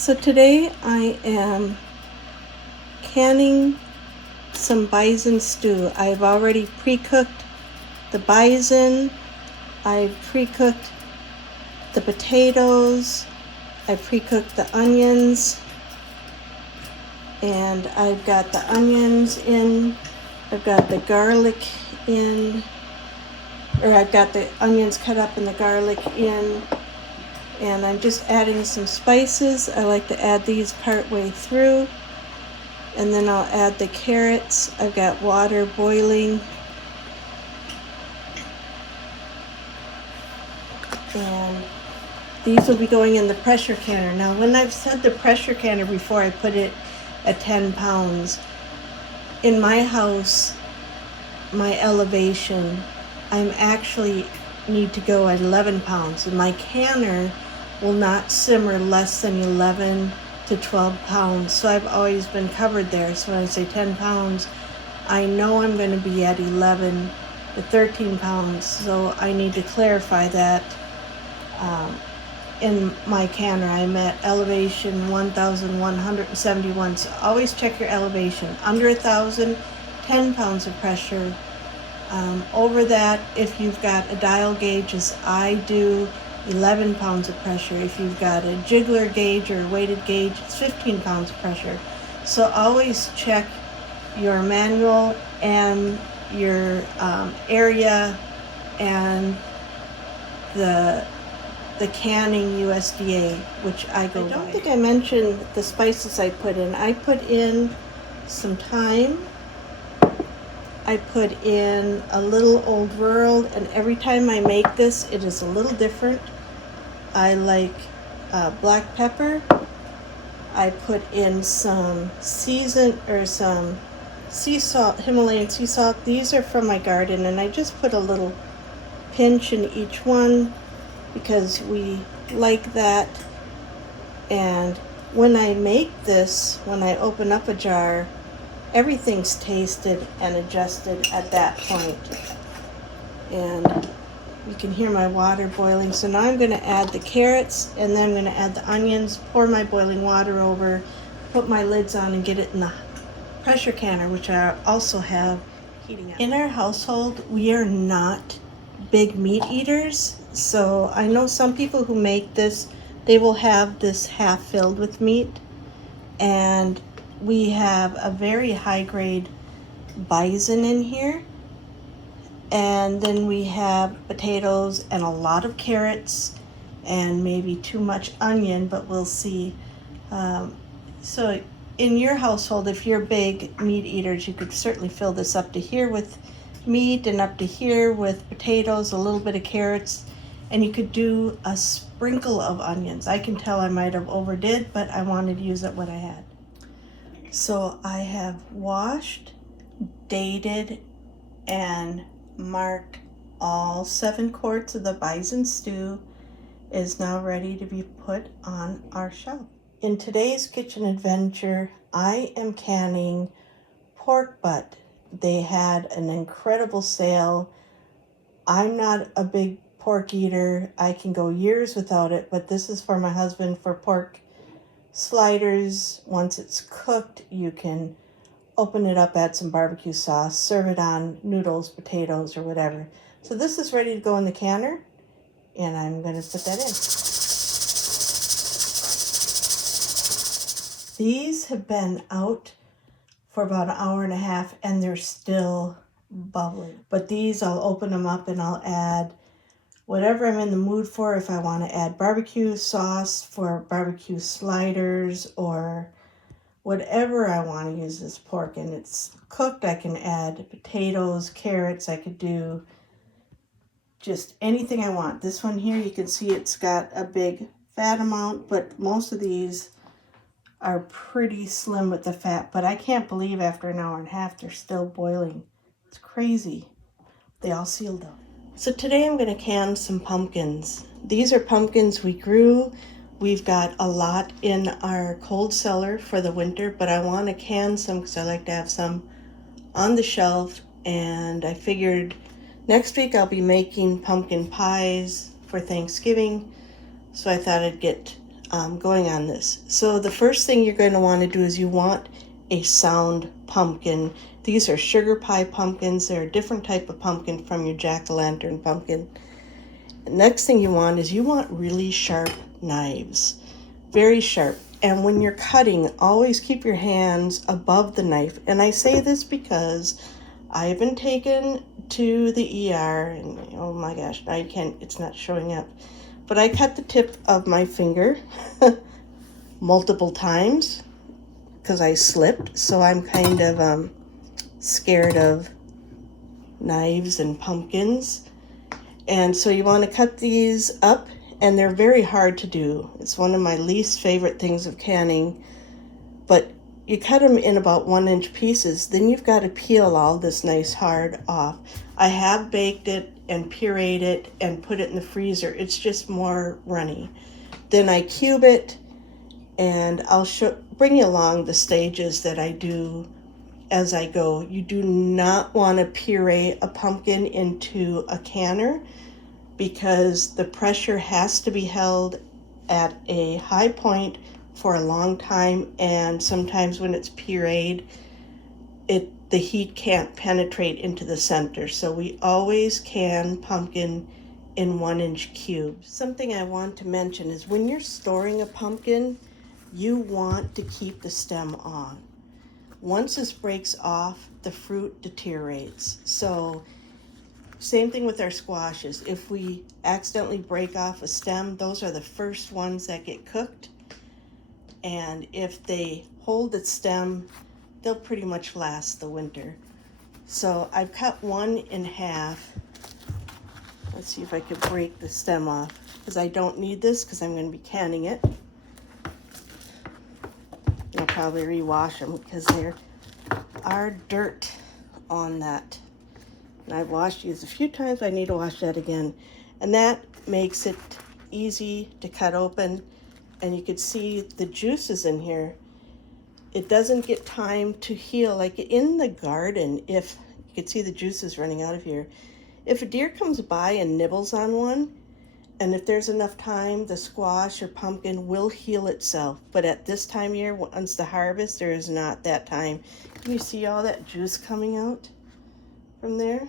So today I am canning some bison stew. I've already pre-cooked the bison, I've pre-cooked the potatoes, I pre-cooked the onions, and I've got the onions in, I've got the garlic in, or I've got the onions cut up and the garlic in, and I'm just adding some spices. I like to add these part way through, and then I'll add the carrots. I've got water boiling, and these will be going in the pressure canner. Now, when I've said the pressure canner before, I put it at 10 pounds. In my house, my elevation, I'm actually need to go at 11 pounds, and my canner will not simmer less than 11 to 12 pounds. So I've always been covered there. So when I say 10 pounds, I know I'm going to be at 11 to 13 pounds. So I need to clarify that. In my canner, I'm at elevation 1,171. So always check your elevation. Under 1,000, 10 pounds of pressure. Over that, if you've got a dial gauge, as I do, 11 pounds of pressure. If you've got a jiggler gauge or a weighted gauge, it's 15 pounds of pressure. So always check your manual and your area and the canning USDA, which I go by. I don't think I mentioned the spices I put in. I put in some thyme. I put in a little Old World, and every time I make this, it is a little different. I like black pepper. I put in some some sea salt, Himalayan sea salt. These are from my garden, and I just put a little pinch in each one because we like that. And when I make this, when I open up a jar, everything's tasted and adjusted at that point. And you can hear my water boiling. So now I'm going to add the carrots, and then I'm going to add the onions, pour my boiling water over, put my lids on, and get it in the pressure canner, which I also have heating up. In our household, we are not big meat eaters. So I know some people who make this, they will have this half filled with meat. And we have a very high grade bison in here, and then we have potatoes and a lot of carrots and maybe too much onion, but we'll see. So in your household, if you're big meat eaters, you could certainly fill this up to here with meat and up to here with potatoes, a little bit of carrots, and you could do a sprinkle of onions. I can tell I might have overdid, but I wanted to use up what I had. So I have washed, dated, and marked all 7 quarts of the bison stew is now ready to be put on our shelf. In today's kitchen adventure, I am canning pork butt. They had an incredible sale. I'm not a big pork eater. I can go years without it, but this is for my husband for pork sliders. Once it's cooked, you can open it up, add some barbecue sauce, serve it on noodles, potatoes, or whatever. So this is ready to go in the canner, and I'm going to put that in. These have been out for about an hour and a half, and they're still bubbling. But these, I'll open them up and I'll add whatever I'm in the mood for. If I want to add barbecue sauce for barbecue sliders or whatever I want to use this pork, and it's cooked, I can add potatoes, carrots. I could do just anything I want. This one here, you can see it's got a big fat amount, but most of these are pretty slim with the fat. But I can't believe after an hour and a half they're still boiling. It's crazy. They all sealed up. So today I'm going to can some pumpkins. These are pumpkins we grew. We've got a lot in our cold cellar for the winter, but I want to can some because I like to have some on the shelf. And I figured next week I'll be making pumpkin pies for Thanksgiving. So I thought I'd get going on this. So the first thing you're going to want to do is you want a sound pumpkin. These are sugar pie pumpkins. They're a different type of pumpkin from your jack-o'-lantern pumpkin. The next thing you want is you want really sharp knives, very sharp. And when you're cutting, always keep your hands above the knife. And I say this because I've been taken to the ER and oh my gosh, now you can't, it's not showing up. But I cut the tip of my finger multiple times because I slipped. So I'm kind of scared of knives and pumpkins. And so you want to cut these up, and they're very hard to do. It's one of my least favorite things of canning, but you cut them in about 1-inch pieces. Then you've got to peel all this nice hard off. I have baked it and pureed it and put it in the freezer. It's just more runny. Then I cube it, and I'll bring you along the stages that I do as I go. You do not want to puree a pumpkin into a canner because the pressure has to be held at a high point for a long time, and sometimes when it's pureed, the heat can't penetrate into the center. So we always can pumpkin in 1-inch cubes. Something I want to mention is when you're storing a pumpkin, you want to keep the stem on. Once this breaks off, the fruit deteriorates. So same thing with our squashes. If we accidentally break off a stem, those are the first ones that get cooked. And if they hold the stem, they'll pretty much last the winter. So I've cut one in half. Let's see if I can break the stem off, because I don't need this because I'm going to be canning it. I'll probably rewash them because there are dirt on that. And I've washed these a few times. I need to wash that again. And that makes it easy to cut open. And you could see the juices in here. It doesn't get time to heal. Like in the garden, if you could see the juices running out of here. If a deer comes by and nibbles on one, and if there's enough time, the squash or pumpkin will heal itself. But at this time of year, once the harvest, there is not that time. Can you see all that juice coming out from there?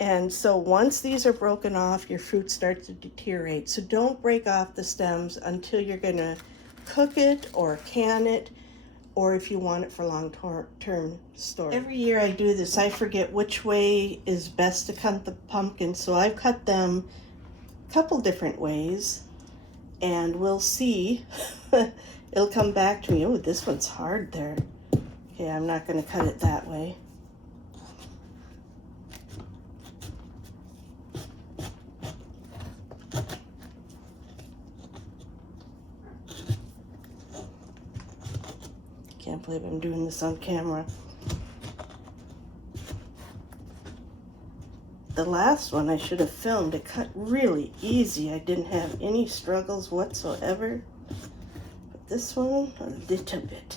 And so once these are broken off, your fruit starts to deteriorate. So don't break off the stems until you're gonna cook it or can it, or if you want it for long-term storage. Every year I do this, I forget which way is best to cut the pumpkins. So I've cut them a couple different ways, and we'll see. It'll come back to me. Oh, this one's hard there. Okay, I'm not gonna cut it that way. Can't believe I'm doing this on camera. The last one I should have filmed. It cut really easy. I didn't have any struggles whatsoever. But this one, a little bit.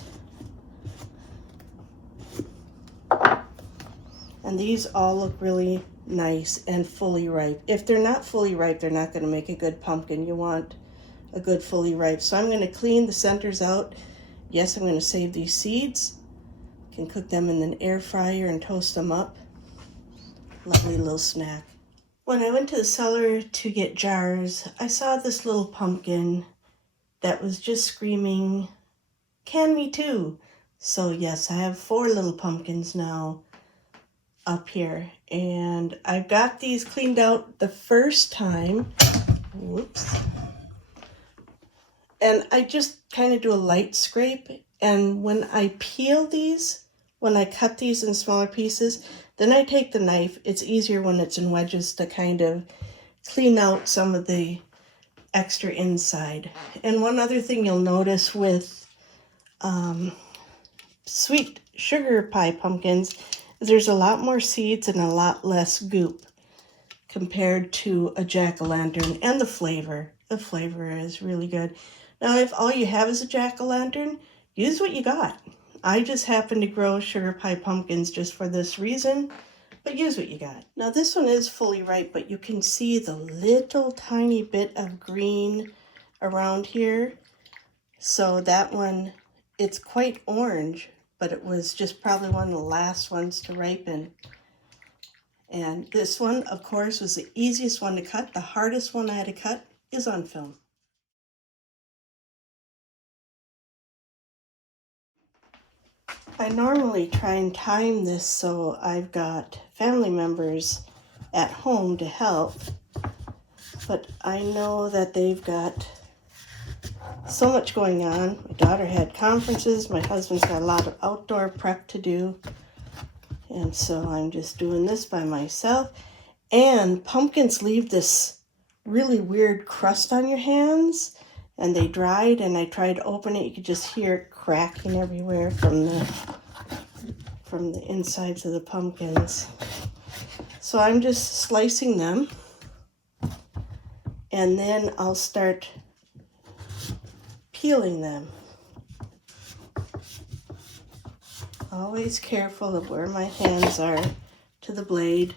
And these all look really nice and fully ripe. If they're not fully ripe, they're not going to make a good pumpkin. You want a good fully ripe. So I'm going to clean the centers out. Yes, I'm going to save these seeds. Can cook them in an air fryer and toast them up. Lovely little snack. When I went to the cellar to get jars, I saw this little pumpkin that was just screaming, "Can me too." So yes, I have 4 little pumpkins now up here. And I got these cleaned out the first time. Whoops. And I just kind of do a light scrape. And when I peel these, when I cut these in smaller pieces, then I take the knife. It's easier when it's in wedges to kind of clean out some of the extra inside. And one other thing you'll notice with sweet sugar pie pumpkins is there's a lot more seeds and a lot less goop compared to a jack-o'-lantern. And the flavor is really good. Now, if all you have is a jack-o'-lantern, use what you got. I just happen to grow sugar pie pumpkins just for this reason, but use what you got. Now, this one is fully ripe, but you can see the little tiny bit of green around here. So that one, it's quite orange, but it was just probably one of the last ones to ripen. And this one, of course, was the easiest one to cut. The hardest one I had to cut is on film. I normally try and time this so I've got family members at home to help, but I know that they've got so much going on. My daughter had conferences, my husband's got a lot of outdoor prep to do, and so I'm just doing this by myself. And pumpkins leave this really weird crust on your hands, and they dried, and I tried to open it. You could just hear it cracking everywhere from the insides of the pumpkins. So I'm just slicing them, and then I'll start peeling them. Always careful of where my hands are to the blade.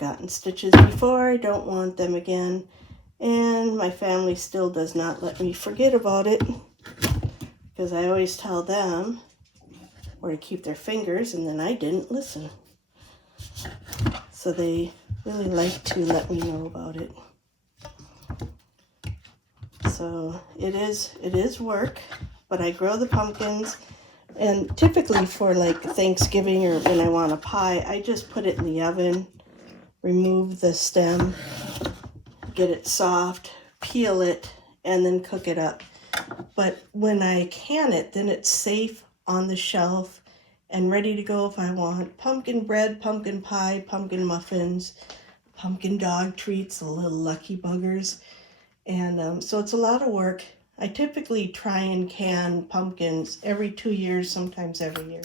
Gotten stitches before, I don't want them again. And my family still does not let me forget about it, because I always tell them where to keep their fingers, and then I didn't listen. So they really like to let me know about it. So it is work, but I grow the pumpkins, and typically for like Thanksgiving or when I want a pie, I just put it in the oven, remove the stem, get it soft, peel it, and then cook it up. But when I can it, then it's safe on the shelf and ready to go if I want pumpkin bread, pumpkin pie, pumpkin muffins, pumpkin dog treats, the little lucky buggers. And so it's a lot of work. I typically try and can pumpkins every 2 years, sometimes every year.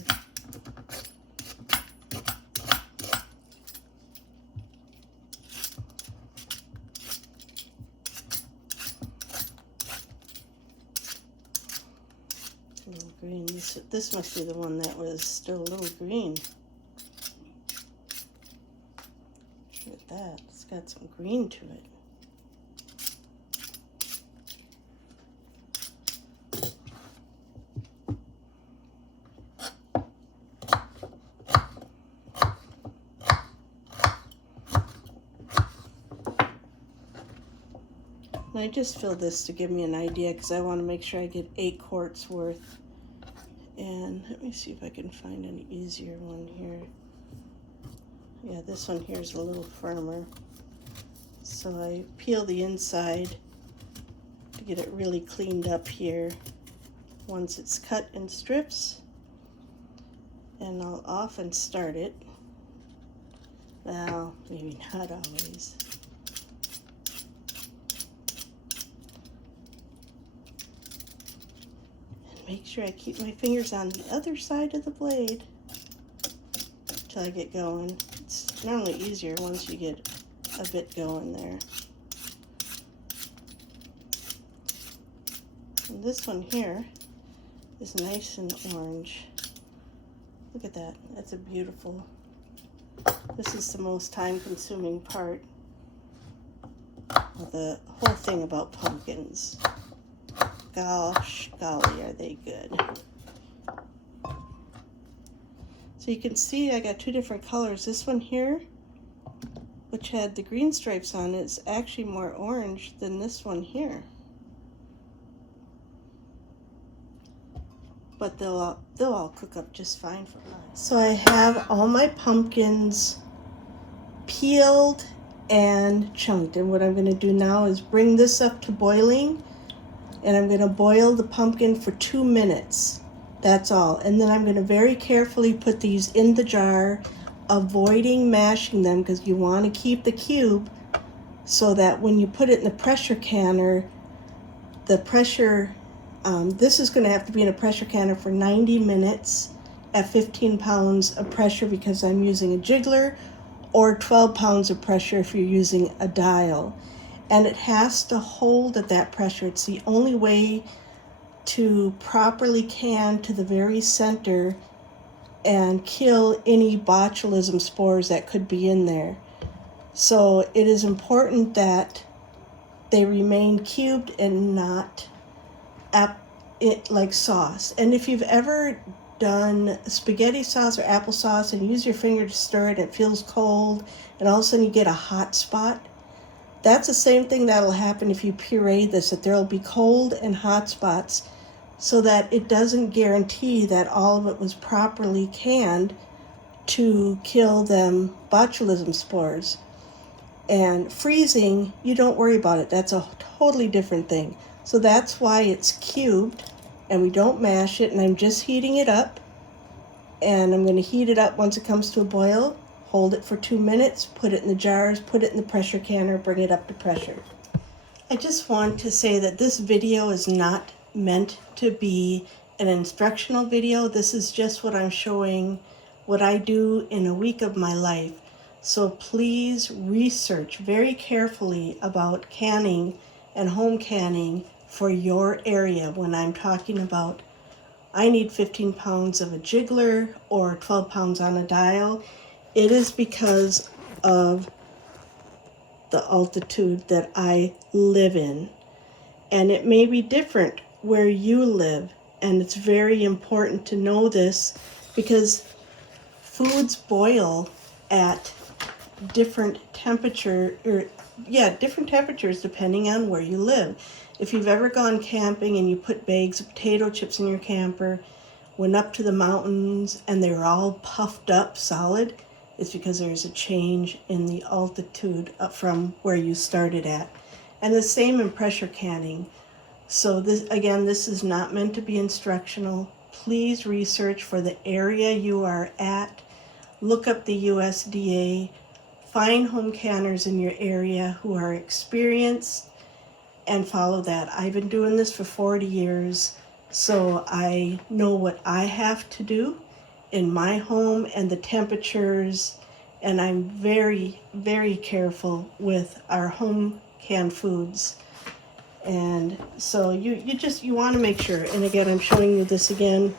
A little green. This must be the one that was still a little green. Look at that. It's got some green to it. I just filled this to give me an idea because I want to make sure I get 8 quarts worth. And let me see if I can find an easier one here. Yeah, this one here is a little firmer. So I peel the inside to get it really cleaned up here once it's cut in strips. And I'll often start it. Well, maybe not always. Make sure I keep my fingers on the other side of the blade until I get going. It's normally easier once you get a bit going there. And this one here is nice and orange. Look at that. That's a beautiful. This is the most time-consuming part of the whole thing about pumpkins. Gosh, golly, are they good. So you can see I got 2 different colors. This one here, which had the green stripes on it, is actually more orange than this one here. But they'll all cook up just fine for pie. So I have all my pumpkins peeled and chunked. And what I'm going to do now is bring this up to boiling. And I'm going to boil the pumpkin for 2 minutes. That's all. And then I'm going to very carefully put these in the jar, avoiding mashing them because you want to keep the cube so that when you put it in the pressure canner, the pressure, this is going to have to be in a pressure canner for 90 minutes at 15 pounds of pressure because I'm using a jiggler, or 12 pounds of pressure if you're using a dial. And it has to hold at that pressure. It's the only way to properly can to the very center and kill any botulism spores that could be in there. So it is important that they remain cubed and not like sauce. And if you've ever done spaghetti sauce or applesauce and use your finger to stir it, it feels cold, and all of a sudden you get a hot spot, that's the same thing that'll happen if you puree this, that there'll be cold and hot spots, so that it doesn't guarantee that all of it was properly canned to kill them botulism spores. And freezing, you don't worry about it. That's a totally different thing. So that's why it's cubed, and we don't mash it, and I'm just heating it up. And I'm going to heat it up once it comes to a boil, hold it for 2 minutes, put it in the jars, put it in the pressure canner, bring it up to pressure. I just want to say that this video is not meant to be an instructional video. This is just what I'm showing, what I do in a week of my life. So please research very carefully about canning and home canning for your area. When I'm talking about I need 15 pounds of a jiggler or 12 pounds on a dial, it is because of the altitude that I live in. And it may be different where you live, and it's very important to know this because foods boil at different different temperatures depending on where you live. If you've ever gone camping and you put bags of potato chips in your camper, went up to the mountains and they were all puffed up solid, it's because there's a change in the altitude from where you started at. And the same in pressure canning. So this is not meant to be instructional. Please research for the area you are at. Look up the USDA. Find home canners in your area who are experienced and follow that. I've been doing this for 40 years, so I know what I have to do in my home and the temperatures, and I'm very, very careful with our home canned foods. And so you want to make sure, and again, I'm showing you this again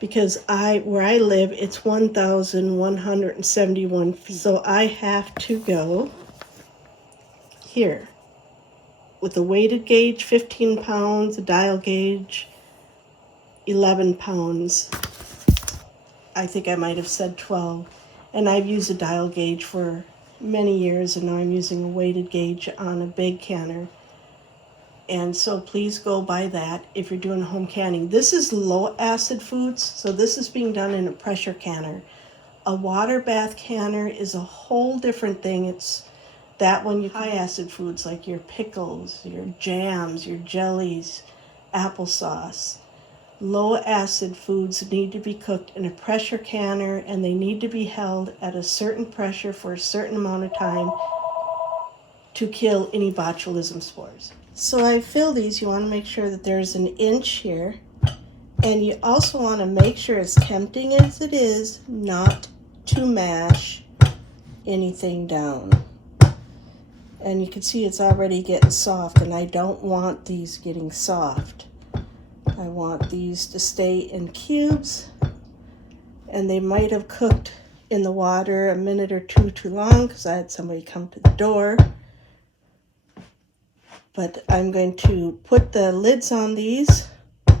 because where I live, it's 1,171 feet. So I have to go here with a weighted gauge, 15 pounds, a dial gauge, 11 pounds. I think I might have said 12. And I've used a dial gauge for many years, and now I'm using a weighted gauge on a big canner. And so please go by that if you're doing home canning. This is low acid foods, so this is being done in a pressure canner. A water bath canner is a whole different thing. It's that one, you high acid foods like your pickles, your jams, your jellies, applesauce. Low acid foods need to be cooked in a pressure canner, and they need to be held at a certain pressure for a certain amount of time to kill any botulism spores. So I fill these. You want to make sure that there's an inch here, and you also want to make sure, as tempting as it is, not to mash anything down. And you can see it's already getting soft, and I don't want these getting soft. I want these to stay in cubes, and they might have cooked in the water a minute or two too long because I had somebody come to the door. But I'm going to put the lids on these. You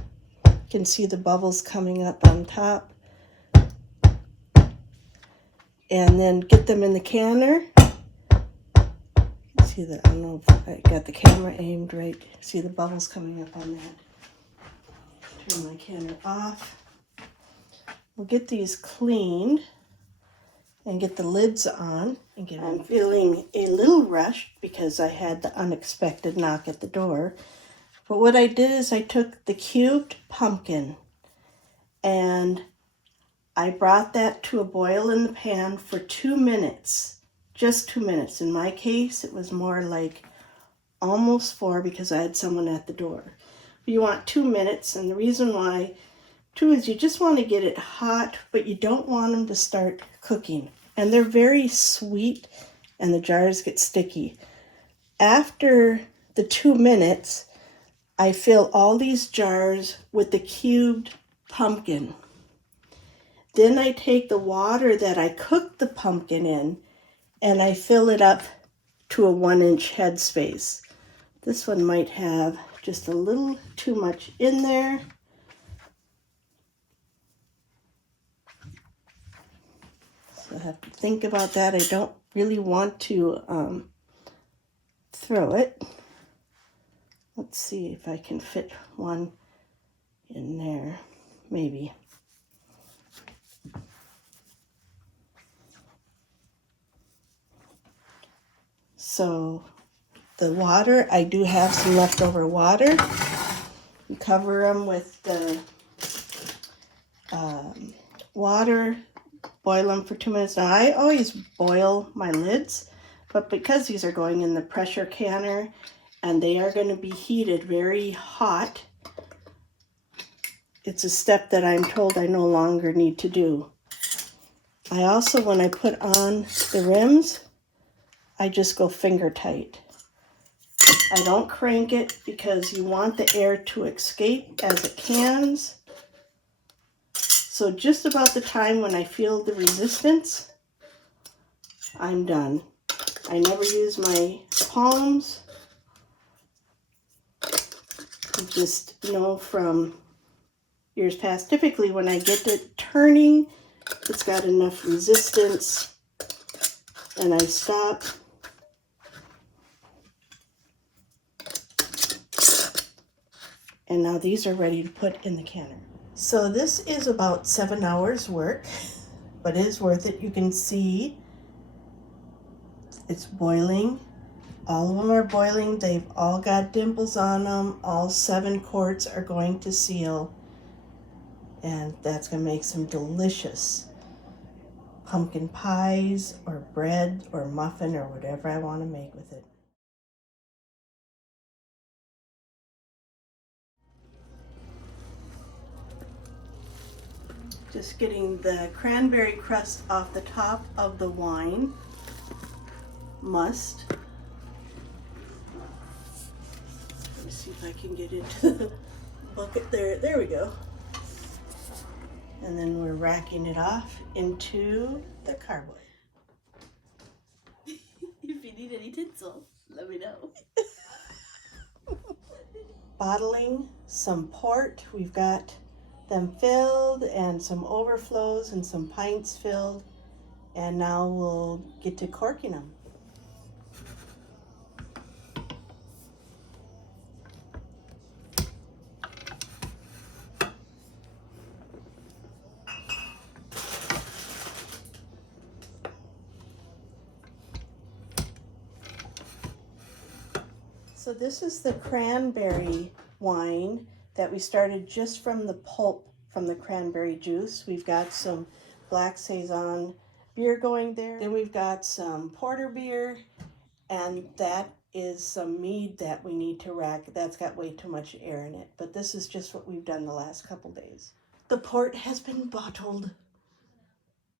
can see the bubbles coming up on top. And then get them in the canner. See that? I don't know if I got the camera aimed right. See the bubbles coming up on that. Turn my canner off. We'll get these cleaned and get the lids on. I'm feeling a little rushed because I had the unexpected knock at the door. But what I did is I took the cubed pumpkin and I brought that to a boil in the pan for 2 minutes. Just 2 minutes. In my case, it was more like almost 4 because I had someone at the door. You want 2 minutes, and the reason why 2 is you just want to get it hot, but you don't want them to start cooking. And they're very sweet, and the jars get sticky. After the 2 minutes, I fill all these jars with the cubed pumpkin. Then I take the water that I cooked the pumpkin in, and I fill it up to a 1-inch headspace. This one might have just a little too much in there. So I have to think about that. I don't really want to throw it. Let's see if I can fit one in there, maybe. So the water, I do have some leftover water. You cover them with the water, boil them for 2 minutes. Now I always boil my lids, but because these are going in the pressure canner and they are going to be heated very hot, it's a step that I'm told I no longer need to do. I also, when I put on the rims, I just go finger tight. I don't crank it because you want the air to escape as it cans. So just about the time when I feel the resistance, I'm done. I never use my palms. You just know from years past, typically when I get it turning, it's got enough resistance, and I stop. And now these are ready to put in the canner. So this is about 7 hours work, but it is worth it. You can see it's boiling. All of them are boiling. They've all got dimples on them. All 7 quarts are going to seal. And that's going to make some delicious pumpkin pies or bread or muffin or whatever I want to make with it. Just getting the cranberry crust off the top of the wine must. Let me see if I can get into the bucket there. There we go. And then we're racking it off into the carboy. If you need any tinsel, let me know. Bottling some port. We've got them filled and some overflows and some pints filled, and now we'll get to corking them. So this is the cranberry wine that we started just from the pulp from the cranberry juice. We've got some black saison beer going there. Then we've got some porter beer, and that is some mead that we need to rack. That's got way too much air in it, but this is just what we've done the last couple days. The port has been bottled.